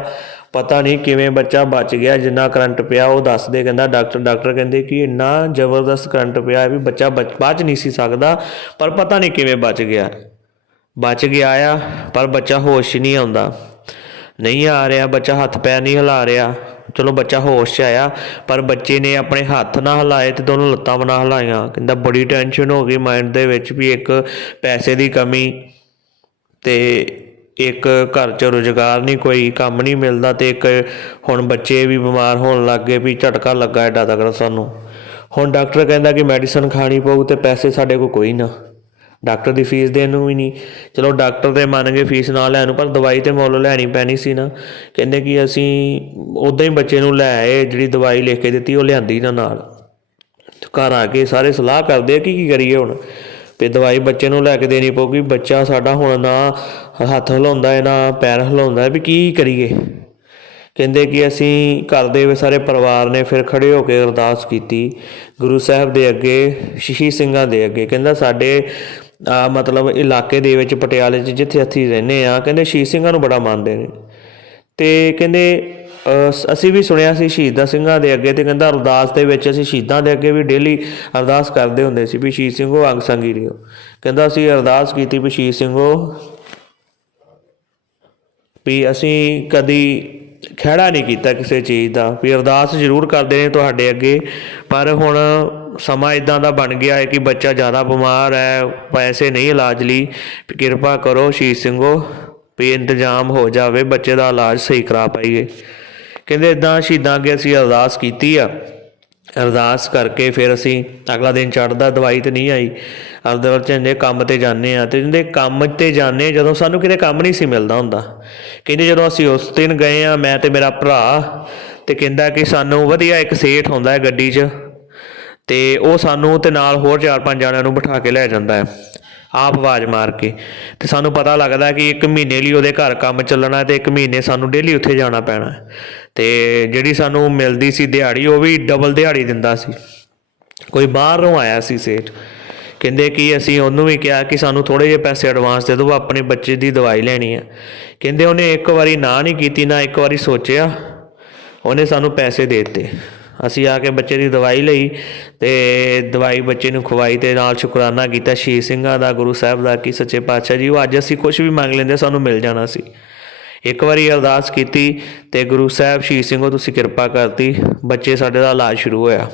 ਪਤਾ ਨਹੀਂ ਕਿਵੇਂ ਬੱਚਾ ਬਚ ਗਿਆ, ਜਿੰਨਾ ਕਰੰਟ ਪਿਆ, ਉਹ ਦੱਸਦੇ ਕਹਿੰਦਾ ਡਾਕਟਰ ਡਾਕਟਰ ਕਹਿੰਦੇ ਕਿ ਇੰਨਾ ਜ਼ਬਰਦਸਤ ਕਰੰਟ ਪਿਆ ਵੀ ਬੱਚਾ ਬਚ ਬਚ ਨਹੀਂ ਸੀ ਸਕਦਾ, ਪਰ ਪਤਾ ਨਹੀਂ ਕਿਵੇਂ ਬਚ ਗਿਆ। ਬਚ ਗਿਆ ਆ, ਪਰ ਬੱਚਾ ਹੋਸ਼ ਨਹੀਂ ਆਉਂਦਾ। ਨਹੀਂ ਆ ਰਿਹਾ, ਬੱਚਾ ਹੱਥ ਪੈਰ ਨਹੀਂ ਹਿਲਾ ਰਿਹਾ। ਚਲੋ ਬੱਚਾ ਹੋਸ਼ 'ਚ ਆਇਆ, ਪਰ ਬੱਚੇ ਨੇ ਆਪਣੇ ਹੱਥ ਨਾ ਹਿਲਾਏ ਤੇ ਦੋਨੋਂ ਲੱਤਾਂ ਬਣਾ ਹਿਲਾਈਆਂ। ਕਹਿੰਦਾ, ਬੜੀ ਟੈਨਸ਼ਨ ਹੋ ਗਈ ਮਾਈਂਡ ਦੇ ਵਿੱਚ ਵੀ ਇੱਕ ਪੈਸੇ ਦੀ ਕਮੀ ਤੇ ਇੱਕ ਘਰ 'ਚ ਰੁਜ਼ਗਾਰ ਨਹੀਂ, ਕੋਈ ਕੰਮ ਨਹੀਂ ਮਿਲਦਾ ਤੇ ਇੱਕ ਹੁਣ ਬੱਚੇ ਵੀ ਬਿਮਾਰ ਹੋਣ ਲੱਗ ਗਏ ਵੀ ਝਟਕਾ ਲੱਗਾ ਐਡਾ ਤਕੜਾ ਸਾਨੂੰ। ਹੁਣ ਡਾਕਟਰ ਕਹਿੰਦਾ ਕਿ ਮੈਡੀਸਨ ਖਾਣੀ ਪਊ ਤੇ ਪੈਸੇ ਸਾਡੇ ਕੋਲ ਕੋਈ ਨਾ। ਡਾਕਟਰ ਦੀ ਫੀਸ ਦੇਣ ਨੂੰ ਵੀ ਨਹੀਂ। ਚਲੋ ਡਾਕਟਰ ਤੇ ਮੰਨ ਗਏ ਫੀਸ ਨਾ ਲੈਣ ਨੂੰ, ਪਰ ਦਵਾਈ ਤੇ ਮੁੱਲ ਲੈਣੀ ਪੈਣੀ ਸੀ ਨਾ। ਕਹਿੰਦੇ ਕਿ ਅਸੀਂ ਉਦਾਂ ਹੀ ਬੱਚੇ ਨੂੰ ਲੈ ਆਏ, ਜਿਹੜੀ ਦਵਾਈ ਲਿਖ ਕੇ ਦਿੱਤੀ ਉਹ ਲਿਆਂਦੀ ਨਾ ਨਾਲ। ਘਰ ਆ ਕੇ ਸਾਰੇ ਸਲਾਹ ਕਰਦੇ ਆ ਕਿ ਕੀ ਕਰੀਏ ਹੁਣ। ਵੀ ਦਵਾਈ ਬੱਚੇ ਨੂੰ ਲੈ ਕੇ ਦੇਣੀ ਪਊਗੀ, ਬੱਚਾ ਸਾਡਾ ਹੁਣ ਨਾ ਹੱਥ ਹਿਲਾਉਂਦਾ ਹੈ, ਨਾ ਪੈਰ ਹਿਲਾਉਂਦਾ ਹੈ, ਵੀ ਕੀ ਕਰੀਏ? ਕਹਿੰਦੇ ਕਿ ਅਸੀਂ ਘਰ ਦੇ ਵਿੱਚ ਸਾਰੇ ਪਰਿਵਾਰ ਨੇ ਫਿਰ ਖੜੇ ਹੋ ਕੇ ਅਰਦਾਸ ਕੀਤੀ, ਗੁਰੂ ਸਾਹਿਬ ਦੇ ਅੱਗੇ ਸ਼ੀਸ਼ੀ ਸਿੰਘਾਂ ਦੇ ਅੱਗੇ। ਕਹਿੰਦਾ ਸਾਡੇ, ਆ, ਮਤਲਬ ਇਲਾਕੇ ਦੇ ਵਿੱਚ ਪਟਿਆਲੇ 'ਚ ਜਿੱਥੇ ਅਸੀਂ ਰਹਿੰਦੇ ਆ ਕਹਿੰਦੇ ਸ਼ੀਸ਼ ਸਿੰਘਾਂ ਨੂੰ ਬੜਾ ਮੰਨਦੇ ਨੇ। ਤੇ ਕਹਿੰਦੇ ਅਸੀਂ ਵੀ ਸੁਣਿਆ ਸੀ ਸ਼ਹੀਦਾਂ ਸਿੰਘਾਂ ਦੇ ਅੱਗੇ ਤੇ ਕਹਿੰਦਾ ਅਰਦਾਸ ਦੇ ਵਿੱਚ ਅਸੀਂ ਸ਼ਹੀਦਾਂ ਦੇ ਅੱਗੇ ਵੀ ਡੇਲੀ ਅਰਦਾਸ ਕਰਦੇ ਹੁੰਦੇ ਸੀ ਵੀ ਸ਼ਹੀਦ ਸਿੰਘੋ ਅੰਗ ਸੰਗੀ ਰਿਓ। ਕਹਿੰਦਾ ਅਸੀਂ ਅਰਦਾਸ ਕੀਤੀ ਵੀ ਸ਼ਹੀਦ ਸਿੰਘੋ ਵੀ ਅਸੀਂ ਕਦੀ ਖਹਿੜਾ ਨਹੀਂ ਕੀਤਾ ਕਿਸੇ ਚੀਜ਼ ਦਾ, ਵੀ ਅਰਦਾਸ ਜ਼ਰੂਰ ਕਰਦੇ ਨੇ ਤੁਹਾਡੇ ਅੱਗੇ, ਪਰ ਹੁਣ ਸਮਾਂ ਇਦਾਂ ਦਾ ਬਣ ਗਿਆ ਹੈ ਕਿ ਬੱਚਾ ਜ਼ਿਆਦਾ ਬਿਮਾਰ ਹੈ, ਪੈਸੇ ਨਹੀਂ ਇਲਾਜ ਲਈ, ਵੀ ਕਿਰਪਾ ਕਰੋ ਸ਼ਹੀਦ ਸਿੰਘੋ ਵੀ ਇੰਤਜ਼ਾਮ ਹੋ ਜਾਵੇ, ਬੱਚੇ ਦਾ ਇਲਾਜ ਸਹੀ ਕਰਾ ਪਾਈਏ। ਕਹਿੰਦੇ ਇਦਾਂ ਸ਼ਹੀਦਾਂ ਅੱਗੇ ਅਸੀਂ ਅਰਦਾਸ ਕੀਤੀ ਆ। ਅਰਦਾਸ ਕਰਕੇ ਫਿਰ ਅਸੀਂ ਅਗਲਾ ਦਿਨ ਚੜ੍ਹਦਾ, ਦਵਾਈ ਤੇ ਨਹੀਂ ਆਈ। ਅਰਦਾਸ ਚੰਦੇ ਕੰਮ ਤੇ ਜਾਂਦੇ ਆ ਤੇ ਕਹਿੰਦੇ ਕੰਮ ਤੇ ਜਾਂਦੇ ਜਦੋਂ ਸਾਨੂੰ ਕਿਤੇ ਕੰਮ ਨਹੀਂ ਸੀ ਮਿਲਦਾ ਹੁੰਦਾ। ਕਹਿੰਦੇ ਜਦੋਂ ਅਸੀਂ ਉਸ ਦਿਨ ਗਏ ਆ, ਮੈਂ ਤੇ ਮੇਰਾ ਭਰਾ ਤੇ ਕਹਿੰਦਾ ਕਿ ਸਾਨੂੰ ਵਧੀਆ ਇੱਕ ਸੇਠ ਹੁੰਦਾ ਹੈ ਗੱਡੀ 'ਚ ਤੇ ਉਹ ਸਾਨੂੰ ਤੇ ਨਾਲ ਹੋਰ ਚਾਰ ਪੰਜ ਜਣਿਆਂ ਨੂੰ ਬਿਠਾ ਕੇ ਲੈ ਜਾਂਦਾ ਹੈ। ਆਪ ਆਵਾਜ਼ ਮਾਰ ਕੇ। ਤੇ ਸਾਨੂੰ ਪਤਾ ਲੱਗਦਾ ਕਿ ਇੱਕ ਮਹੀਨੇ ਲਈ ਉਹਦੇ ਘਰ ਕੰਮ ਚੱਲਣਾ ਤੇ ਇੱਕ ਮਹੀਨੇ ਸਾਨੂੰ ਡੇਲੀ ਉੱਥੇ ਜਾਣਾ ਪੈਣਾ। ਤੇ ਜਿਹੜੀ ਸਾਨੂੰ ਮਿਲਦੀ ਸੀ ਦਿਹਾੜੀ, ਉਹ ਵੀ ਡਬਲ ਦਿਹਾੜੀ ਦਿੰਦਾ ਸੀ। ਕੋਈ ਬਾਹਰੋਂ ਆਇਆ ਸੀ ਸੇਠ। ਕਹਿੰਦੇ ਕਿ ਅਸੀਂ ਉਹਨੂੰ ਵੀ ਕਿਹਾ ਕਿ ਸਾਨੂੰ ਥੋੜੇ ਜਿਹੇ ਪੈਸੇ ਐਡਵਾਂਸ ਦੇ ਦਿਓ, ਆਪਣੇ ਬੱਚੇ ਦੀ ਦਵਾਈ ਲੈਣੀ ਆ। ਕਹਿੰਦੇ ਉਹਨੇ ਇੱਕ ਵਾਰੀ ਨਾ ਨਹੀਂ ਕੀਤੀ, ਨਾ ਇੱਕ ਵਾਰੀ ਸੋਚਿਆ। ਉਹਨੇ ਸਾਨੂੰ ਪੈਸੇ ਦੇ ਦਿੱਤੇ। ਅਸੀਂ ਆ ਕੇ ਬੱਚੇ ਦੀ ਦਵਾਈ ਲਈ ਤੇ ਦਵਾਈ ਬੱਚੇ ਨੂੰ ਖਵਾਈ ਤੇ ਨਾਲ ਸ਼ੁਕਰਾਨਾ ਕੀਤਾ ਸ਼ਹੀਦ ਸਿੰਘਾਂ ਦਾ, ਗੁਰੂ ਸਾਹਿਬ ਦਾ ਕਿ ਸੱਚੇ ਪਾਤਸ਼ਾਹ ਜੀ, ਉਹ ਅੱਜ ਅਸੀਂ ਕੁਝ ਵੀ ਮੰਗ ਲੈਂਦੇ, ਸਾਨੂੰ ਮਿਲ ਜਾਣਾ ਸੀ। ਇੱਕ ਵਾਰੀ ਅਰਦਾਸ ਕੀਤੀ ਤੇ ਗੁਰੂ ਸਾਹਿਬ ਸ਼ਹੀਦ ਸਿੰਘੋ, ਤੁਸੀਂ ਕਿਰਪਾ ਕਰਤੀ, ਬੱਚੇ ਸਾਡੇ ਦਾ ਇਲਾਜ ਸ਼ੁਰੂ ਹੋਇਆ।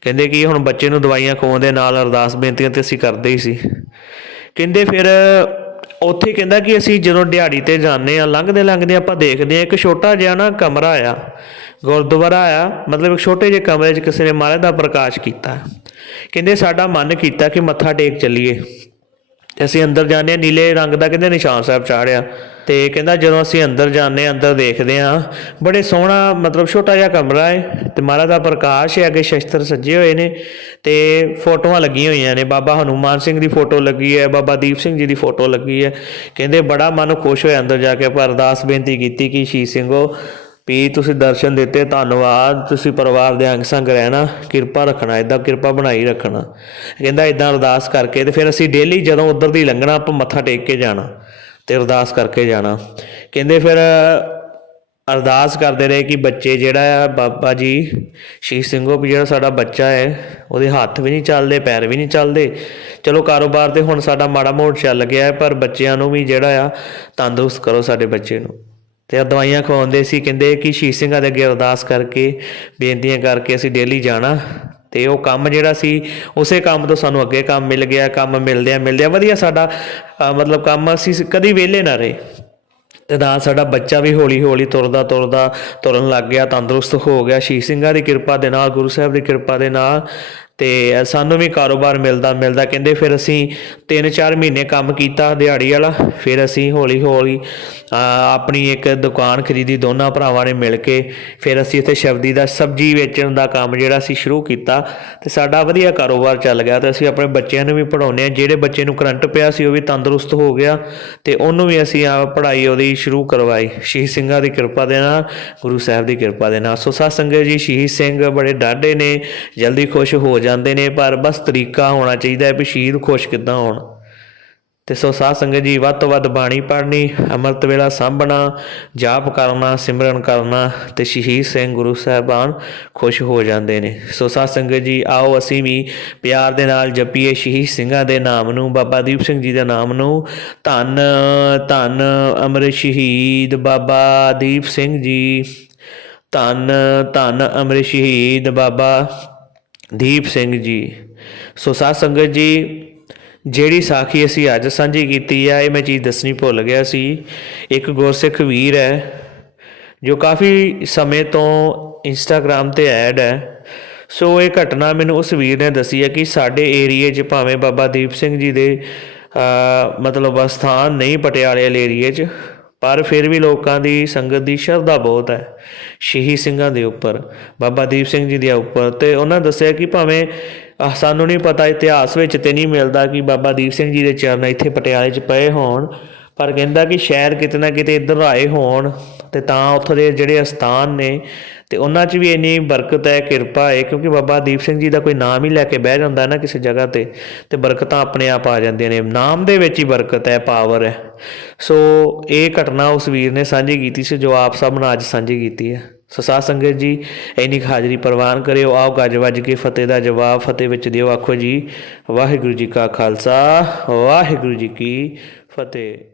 ਕਹਿੰਦੇ ਕਿ ਹੁਣ ਬੱਚੇ ਨੂੰ ਦਵਾਈਆਂ ਖਵਾਉਣ ਦੇ ਨਾਲ ਅਰਦਾਸ ਬੇਨਤੀਆਂ ਤੇ ਅਸੀਂ ਕਰਦੇ ਹੀ ਸੀ। ਕਹਿੰਦੇ ਫਿਰ ਉੱਥੇ ਕਹਿੰਦਾ ਕਿ ਅਸੀਂ ਜਦੋਂ ਦਿਹਾੜੀ ਤੇ ਜਾਂਦੇ ਆ ਲੰਘਦੇ ਲੰਘਦੇ ਆਪਾਂ ਦੇਖਦੇ ਆ ਇੱਕ ਛੋਟਾ ਜਿਹਾ ਨਾ ਕਮਰਾ ਆ ਗੁਰਦੁਆਰਾ ਆ ਮਤਲਬ ਇੱਕ ਛੋਟੇ ਜਿਹੇ ਕਮਰੇ 'ਚ ਕਿਸੇ ਨੇ ਮਹਾਰਾਜ ਦਾ ਪ੍ਰਕਾਸ਼ ਕੀਤਾ। ਕਹਿੰਦੇ ਸਾਡਾ ਮਨ ਕੀਤਾ ਕਿ ਮੱਥਾ ਟੇਕ ਚੱਲੀਏ। ਤੇ ਅਸੀਂ ਅੰਦਰ ਜਾਂਦੇ ਹਾਂ, ਨੀਲੇ ਰੰਗ ਦਾ ਕਹਿੰਦੇ ਨਿਸ਼ਾਨ ਸਾਹਿਬ ਚਾੜਿਆ ਤੇ ਕਹਿੰਦਾ ਜਦੋਂ ਅਸੀਂ ਅੰਦਰ ਜਾਂਦੇ ਹਾਂ, ਅੰਦਰ ਦੇਖਦੇ ਹਾਂ, ਬੜੇ ਸੋਹਣਾ ਮਤਲਬ ਛੋਟਾ ਜਿਹਾ ਕਮਰਾ ਹੈ ਤੇ ਮਹਾਰਾਜ ਦਾ ਪ੍ਰਕਾਸ਼ ਹੈ, ਅੱਗੇ ਸ਼ਸਤਰ ਸੱਜੇ ਹੋਏ ਨੇ ਤੇ ਫੋਟੋਆਂ ਲੱਗੀਆਂ ਹੋਈਆਂ ਨੇ। ਬਾਬਾ ਹਨੂਮਾਨ ਸਿੰਘ ਦੀ ਫੋਟੋ ਲੱਗੀ ਹੈ, ਬਾਬਾ ਦੀਪ ਸਿੰਘ ਜੀ ਦੀ ਫੋਟੋ ਲੱਗੀ ਹੈ। ਕਹਿੰਦੇ ਬੜਾ ਮਨ ਖੁਸ਼ ਹੋਇਆ ਅੰਦਰ ਜਾ ਕੇ ਪਰ ਅਰਦਾਸ ਬੇਨਤੀ ਕੀਤੀ ਕਿ ਸ਼ੀ ਸਿੰਘੋ ਵੀ ਤੁਸੀਂ ਦਰਸ਼ਨ ਦਿੱਤੇ, ਧੰਨਵਾਦ। ਤੁਸੀਂ ਪਰਿਵਾਰ ਦੇ ਅੰਗ ਸੰਗ ਰਹਿਣਾ, ਕਿਰਪਾ ਰੱਖਣਾ ਇਦਾਂ ਕਿਰਪਾ ਬਣਾਈ ਰੱਖਣਾ। ਕਹਿੰਦਾ ਇਦਾਂ ਅਰਦਾਸ ਕਰਕੇ ਤੇ ਫਿਰ ਅਸੀਂ ਡੇਲੀ ਜਦੋਂ ਉਧਰ ਦੀ ਲੰਘਣਾ, ਆਪਾਂ ਮੱਥਾ ਟੇਕ ਕੇ ਜਾਣਾ ਤੇ ਅਰਦਾਸ ਕਰਕੇ ਜਾਣਾ। ਕਹਿੰਦੇ ਫਿਰ ਅਰਦਾਸ ਕਰਦੇ ਰਹੇ ਕਿ ਬੱਚੇ ਜਿਹੜਾ ਆ, ਬਾਬਾ ਜੀ ਸ਼ੀਸ਼ ਸਿੰਘੋ ਵੀ ਜਿਹੜਾ ਸਾਡਾ ਬੱਚਾ ਹੈ, ਉਹਦੇ ਹੱਥ ਵੀ ਨਹੀਂ ਚੱਲਦੇ, ਪੈਰ ਵੀ ਨਹੀਂ ਚੱਲਦੇ। ਚਲੋ ਕਾਰੋਬਾਰ ਤੇ ਹੁਣ ਸਾਡਾ ਮਾੜਾ ਮੋੜ ਚੱਲ ਗਿਆ ਹੈ ਪਰ ਬੱਚਿਆਂ ਨੂੰ ਵੀ ਜਿਹੜਾ ਆ, ਤੰਦਰੁਸਤ ਕਰੋ ਸਾਡੇ ਬੱਚੇ ਨੂੰ। ਤੇ ਆਹ ਦਵਾਈਆਂ ਖਵਾਉਂਦੇ ਸੀ, ਕਹਿੰਦੇ ਕਿ ਸ਼ੀਸ਼ ਸਿੰਘਾਂ ਦੇ ਅੱਗੇ ਅਰਦਾਸ ਕਰਕੇ, ਬੇਨਤੀਆਂ ਕਰਕੇ ਅਸੀਂ ਡੇਲੀ ਜਾਣਾ। ਤੇ ਉਹ ਕੰਮ ਜਿਹੜਾ ਸੀ, ਉਸੇ ਕੰਮ ਤੋਂ ਸਾਨੂੰ ਅੱਗੇ ਕੰਮ ਮਿਲ ਗਿਆ, ਕੰਮ ਮਿਲਦਿਆਂ ਮਿਲਦਿਆਂ ਵਧੀਆ ਸਾਡਾ ਮਤਲਬ ਕੰਮ ਅਸੀਂ ਕਦੀ ਵਿਹਲੇ ਨਾ ਰਹੇ। ਤੇ ਨਾਲ ਸਾਡਾ ਬੱਚਾ ਵੀ ਹੌਲੀ ਹੌਲੀ ਤੁਰਦਾ ਤੁਰਦਾ ਤੁਰਨ ਲੱਗ ਗਿਆ, ਤੰਦਰੁਸਤ ਹੋ ਗਿਆ। ਸ਼ੀਸ਼ ਸਿੰਘਾਂ ਦੀ ਕਿਰਪਾ ਦੇ ਨਾਲ, ਗੁਰੂ ਸਾਹਿਬ ਦੀ ਕਿਰਪਾ ਦੇ ਨਾਲ ਤੇ ਸਾਨੂੰ ਵੀ ਕਾਰੋਬਾਰ ਮਿਲਦਾ ਮਿਲਦਾ। ਕਹਿੰਦੇ ਫਿਰ ਅਸੀਂ 3-4 ਮਹੀਨੇ ਕੰਮ ਕੀਤਾ ਦਿਹਾੜੀ ਵਾਲਾ, ਫਿਰ ਅਸੀਂ ਹੌਲੀ ਹੌਲੀ ਆਪਣੀ ਇੱਕ ਦੁਕਾਨ ਖਰੀਦੀ, ਦੋਨਾਂ ਭਰਾਵਾਂ ਨੇ ਮਿਲ ਕੇ ਫਿਰ ਅਸੀਂ ਇੱਥੇ ਸ਼ਬਦੀ ਦਾ, ਸਬਜ਼ੀ ਵੇਚਣ ਦਾ ਕੰਮ ਜਿਹੜਾ ਅਸੀਂ ਸ਼ੁਰੂ ਕੀਤਾ ਤੇ ਸਾਡਾ ਵਧੀਆ ਕਾਰੋਬਾਰ ਚੱਲ ਗਿਆ ਤੇ ਅਸੀਂ ਆਪਣੇ ਬੱਚਿਆਂ ਨੂੰ ਵੀ ਪੜਾਉਂਦੇ ਆ ਜਿਹੜੇ ਬੱਚੇ ਨੂੰ ਕਰੰਟ ਪਿਆ ਸੀ, ਉਹ ਵੀ ਤੰਦਰੁਸਤ ਹੋ ਗਿਆ ਤੇ ਉਹਨੂੰ ਵੀ ਅਸੀਂ ਆ ਪੜ੍ਹਾਈ ਉਹਦੀ ਸ਼ੁਰੂ ਕਰਵਾਈ। ਸ਼ਹੀਦ ਸਿੰਘਾਂ ਦੀ ਕਿਰਪਾ ਦੇ ਨਾਲ, ਗੁਰੂ ਸਾਹਿਬ ਦੀ ਕਿਰਪਾ ਦੇ ਨਾਲ। ਸੋ ਸਾਧ ਸੰਗਤ ਜੀ, ਸ਼ਹੀਦ ਸਿੰਘ ਬੜੇ ਡਾਢੇ ਨੇ, ਜਲਦੀ ਖੁਸ਼ ਹੋ ਜਾ ਜਾਂਦੇ ਨੇ, ਪਰ ਬਸ ਤਰੀਕਾ ਹੋਣਾ ਚਾਹੀਦਾ ਹੈ ਵੀ ਸ਼ਹੀਦ ਖੁਸ਼ ਕਿੱਦਾਂ ਹੋਣ। ਤੇ ਸੋ ਸਾਧ ਸੰਗਤ ਜੀ, ਵੱਧ ਤੋਂ ਵੱਧ ਬਾਣੀ ਪੜ੍ਹਨੀ, ਅੰਮ੍ਰਿਤ ਵੇਲਾ ਸਾਂਭਣਾ, ਜਾਪ ਕਰਨਾ, ਸਿਮਰਨ ਕਰਨਾ ਤੇ ਸ਼ਹੀਦ ਸਿੰਘ ਗੁਰੂ ਸਾਹਿਬਾਨ ਖੁਸ਼ ਹੋ ਜਾਂਦੇ ਨੇ। ਸੋ ਸਾਧ ਸੰਗਤ ਜੀ, ਆਓ ਅਸੀਂ ਵੀ ਪਿਆਰ ਦੇ ਨਾਲ ਜਪੀਏ ਸ਼ਹੀਦ ਸਿੰਘਾਂ ਦੇ ਨਾਮ ਨੂੰ, ਬਾਬਾ ਦੀਪ ਸਿੰਘ ਜੀ ਦੇ ਨਾਮ ਨੂੰ। ਧੰਨ ਧੰਨ ਅਮਰ ਸ਼ਹੀਦ ਬਾਬਾ ਦੀਪ ਸਿੰਘ ਜੀ। ਧੰਨ ਧੰਨ ਅਮਰ ਸ਼ਹੀਦ ਬਾਬਾ ਦੀਪ ਸਿੰਘ ਜੀ। ਸੋ ਸਾਧ ਸੰਗਤ ਜੀ, ਜਿਹੜੀ ਸਾਖੀ ਅਸੀਂ ਅੱਜ ਸਾਂਝੀ ਕੀਤੀ ਆ, ਇਹ ਮੈਂ ਚੀਜ਼ ਦੱਸਣੀ ਭੁੱਲ ਗਿਆ ਸੀ। ਇੱਕ ਗੁਰਸਿੱਖ ਵੀਰ ਹੈ, ਜੋ ਕਾਫੀ ਸਮੇਂ ਤੋਂ ਇੰਸਟਾਗ੍ਰam ਤੇ ਐਡ ਹੈ। ਸੋ ਇਹ ਘਟਨਾ ਮੈਨੂੰ ਉਸ ਵੀਰ ਨੇ ਦੱਸੀ ਹੈ ਕਿ ਸਾਡੇ ਏਰੀਏ 'ਚ ਭਾਵੇਂ ਬਾਬਾ ਦੀਪ ਸਿੰਘ ਜੀ ਦੇ ਮਤਲਬ ਸਥਾਨ ਨਹੀਂ, ਪਟਿਆਲੇ ਵਾਲੇ ਏਰੀਏ 'ਚ ਪਰ ਫਿਰ ਵੀ ਲੋਕਾਂ ਦੀ ਸੰਗਤ ਦੀ ਸ਼ਰਧਾ ਬਹੁਤ ਹੈ। ਸ਼ਹੀ ਸਿੰਘਾਂ ਦੇ ਉੱਪਰ, ਬਾਬਾ ਦੀਪ ਸਿੰਘ ਜੀ ਦੇ ਉੱਪਰ ਤੇ ਉਹਨਾਂ ਦੱਸਿਆ ਕਿ ਭਾਵੇਂ ਸਾਨੂੰ ਨਹੀਂ ਪਤਾ ਇਤਿਹਾਸ ਵਿੱਚ ਤੇ ਨਹੀਂ ਮਿਲਦਾ ਕਿ ਬਾਬਾ ਦੀਪ ਸਿੰਘ ਜੀ ਦੇ ਚਰਨ ਇੱਥੇ ਪਟਿਆਲੇ 'ਚ ਪਏ ਹੋਣ ਪਰ ਕਹਿੰਦਾ ਕਿ ਸ਼ਾਇਦ ਕਿਤੇ ਨਾ ਕਿਤੇ ਇੱਧਰ ਆਏ ਹੋਣ ਤੇ ਤਾਂ ਉੱਥੋਂ ਦੇ ਜਿਹੜੇ ਅਸਥਾਨ ਨੇ ਤੇ ਉਹਨਾਂ 'ਚ ਵੀ ਇੰਨੀ ਬਰਕਤ ਹੈ, ਕਿਰਪਾ ਹੈ, ਕਿਉਂਕਿ ਬਾਬਾ ਦੀਪ ਸਿੰਘ ਜੀ ਦਾ ਕੋਈ ਨਾਮ ਹੀ ਲੈ ਕੇ ਬਹਿ ਜਾਂਦਾ ਨਾ ਕਿਸੇ ਜਗ੍ਹਾ ਤੇ ਤੇ ਬਰਕਤਾਂ ਆਪਣੇ ਆਪ ਆ ਜਾਂਦੀਆਂ ਨੇ। ਨਾਮ ਦੇ ਵਿੱਚ ਹੀ ਬਰਕਤ ਹੈ, ਪਾਵਰ ਹੈ। ਸੋ ਇਹ ਘਟਨਾ ਉਸ ਵੀਰ ਨੇ ਸਾਂਝੀ ਕੀਤੀ ਸੀ, ਜੋ ਆਪ ਸਭ ਨਾਲ ਅੱਜ ਸਾਂਝੀ ਕੀਤੀ ਹੈ। ਸੋ ਸਾਧ ਸੰਗਤ ਜੀ, ਇੰਨੀ ਕੁ ਹਾਜ਼ਰੀ ਪ੍ਰਵਾਨ ਕਰਿਓ। ਆਓ ਗੱਜ ਵੱਜ ਕੇ ਫਤਿਹ ਦਾ ਜਵਾਬ, ਫਤਿਹ ਵਿੱਚ ਦਿਓ। ਆਖੋ ਜੀ, ਵਾਹਿਗੁਰੂ ਜੀ ਕਾ ਖਾਲਸਾ, ਵਾਹਿਗੁਰੂ ਜੀ ਕੀ ਫਤਿਹ।